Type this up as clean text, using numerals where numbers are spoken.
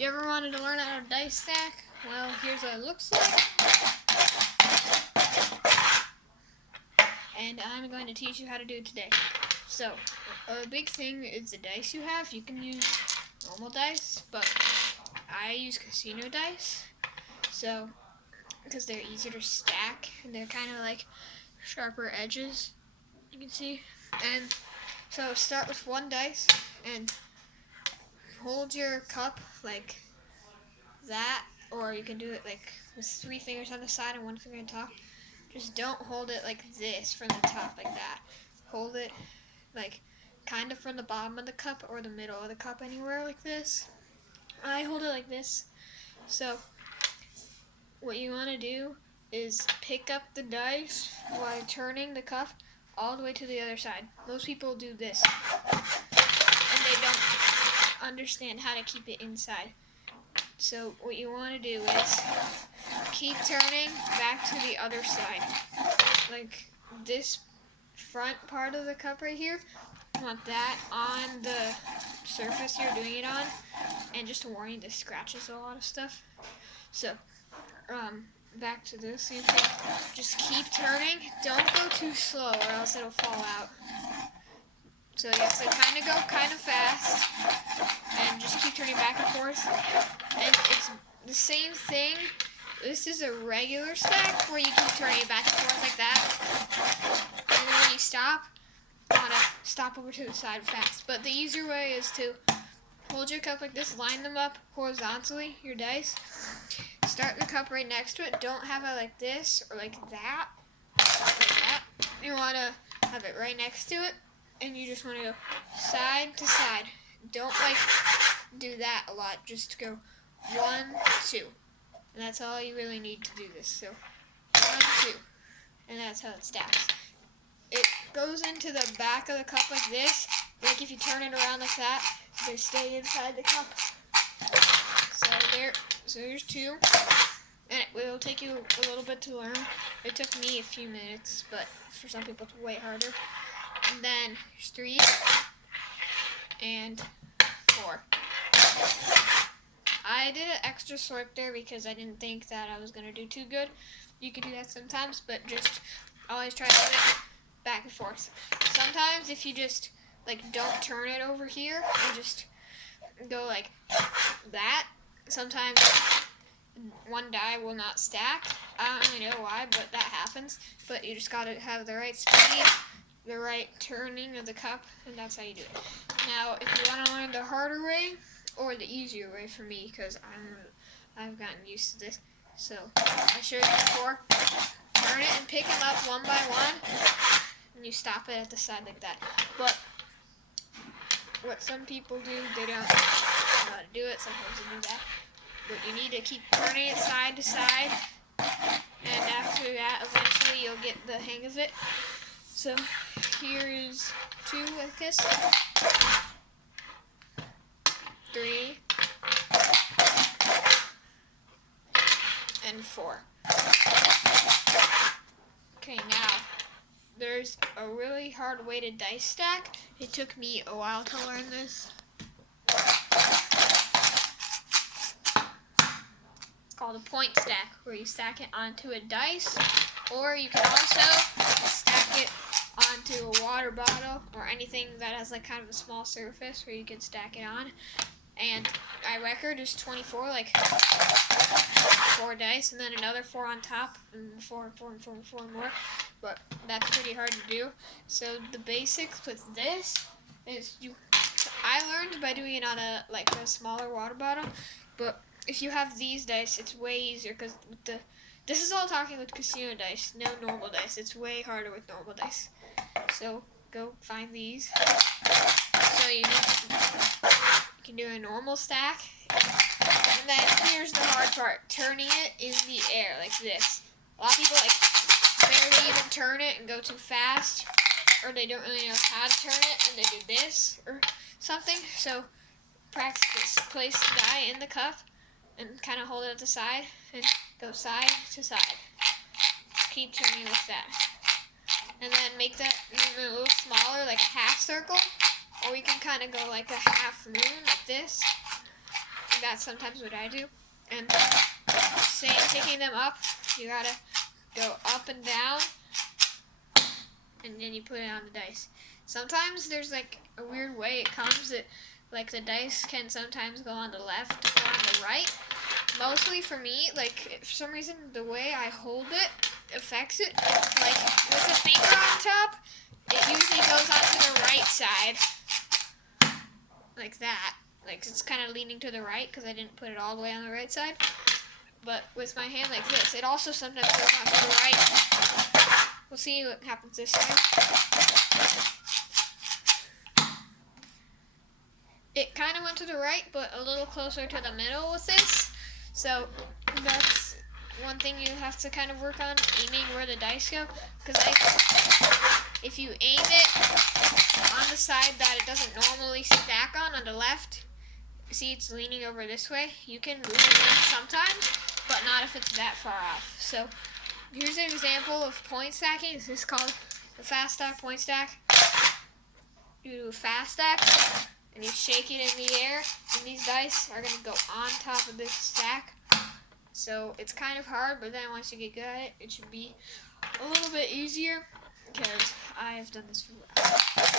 you ever wanted to learn how to dice stack, well, here's what it looks like. And I'm going to teach you how to do it today. So, a big thing is the dice you have. You can use normal dice, but I use casino dice. So, because they're easier to stack, and they're kind of like sharper edges, you can see. And so start with one dice, and hold your cup like that, or you can do it like with 3 fingers on the side and 1 finger on top. Just don't hold it like this from the top like that. Hold it like kind of from the bottom of the cup or the middle of the cup, anywhere like this. I hold it like this. So what you want to do is pick up the dice while turning the cup all the way to the other side. Most people do this, and they don't understand how to keep it inside. So what you want to do is keep turning back to the other side. Like this front part of the cup right here, you want that on the surface you're doing it on. And just a warning, this scratches a lot of stuff. So, back to this. You can just keep turning. Don't go too slow or else it'll fall out. So you have to kind of go kind of fast and just keep turning back and forth. And it's the same thing. This is a regular stack where you keep turning back and forth like that. And then when you stop, you want to stop over to the side fast. But the easier way is to hold your cup like this, line them up horizontally, your dice. Start the cup right next to it. Don't have it like this or like that. Like that. You want to have it right next to it. And you just want to go side to side. Don't like do that a lot. Just go 1, 2. And that's all you really need to do this. So 1, 2. And that's how it stacks. It goes into the back of the cup like this. Like if you turn it around like that, they stay inside the cup. So there's 2. And it will take you a little bit to learn. It took me a few minutes, but for some people it's way harder. And then there's 3 and 4. I did an extra swipe there because I didn't think that I was going to do too good. You can do that sometimes, but just always try to do it back and forth. Sometimes if you just like don't turn it over here and just go like that, sometimes one die will not stack. I don't really know why, but that happens. But you just got to have the right speed, the right turning of the cup, and that's how you do it. Now, if you want to learn the harder way or the easier way for me, because I've gotten used to this. So I showed you before. Turn it and pick them up one by one, and you stop it at the side like that. But what some people do, they don't know how to do it. Sometimes they do that. But you need to keep turning it side to side, and after that, eventually you'll get the hang of it. So here is 2, I guess. 3 and 4. Okay, now there's a really hard way to dice stack. It took me a while to learn this. It's called a point stack, where you stack it onto a dice, or you can also stack it onto a water bottle or anything that has like kind of a small surface where you can stack it on. And my record is 24, like 4 dice, and then another 4 on top, and 4 and 4 and 4 and 4 more. But that's pretty hard to do. So the basics with this is I learned by doing it on a smaller water bottle. But if you have these dice, it's way easier because this is all talking with casino dice, no normal dice. It's way harder with normal dice. So go find these. So you can do a normal stack. And then here's the hard part, turning it in the air like this. A lot of people barely even turn it and go too fast, or they don't really know how to turn it and they do this or something. So practice this. Place the die in the cup and kind of hold it at the side and go side to side. Keep turning like that. And then make that a little smaller, like a half circle, or you can kind of go like a half moon like this. that's sometimes what I do. And same, picking them up, you gotta go up and down, and then you put it on the dice. Sometimes there's like a weird way it comes that like the dice can sometimes go on the left or on the right. Mostly for me, like for some reason the way I hold it affects it. Like with the finger on top, it usually goes onto the right side. Like that. Like it's kind of leaning to the right because I didn't put it all the way on the right side. But with my hand like this, it also sometimes goes onto the right. We'll see what happens this time. It kind of went to the right, but a little closer to the middle with this. So that's one thing you have to kind of work on, aiming where the dice go. Because if you aim it on the side that it doesn't normally stack on the left, see it's leaning over this way, you can move it sometimes, but not if it's that far off. So here's an example of point stacking. This is called the fast stack point stack. You do a fast stack, and you shake it in the air, and these dice are going to go on top of this stack. So it's kind of hard, but then once you get good at it, it should be a little bit easier, because I have done this for a while.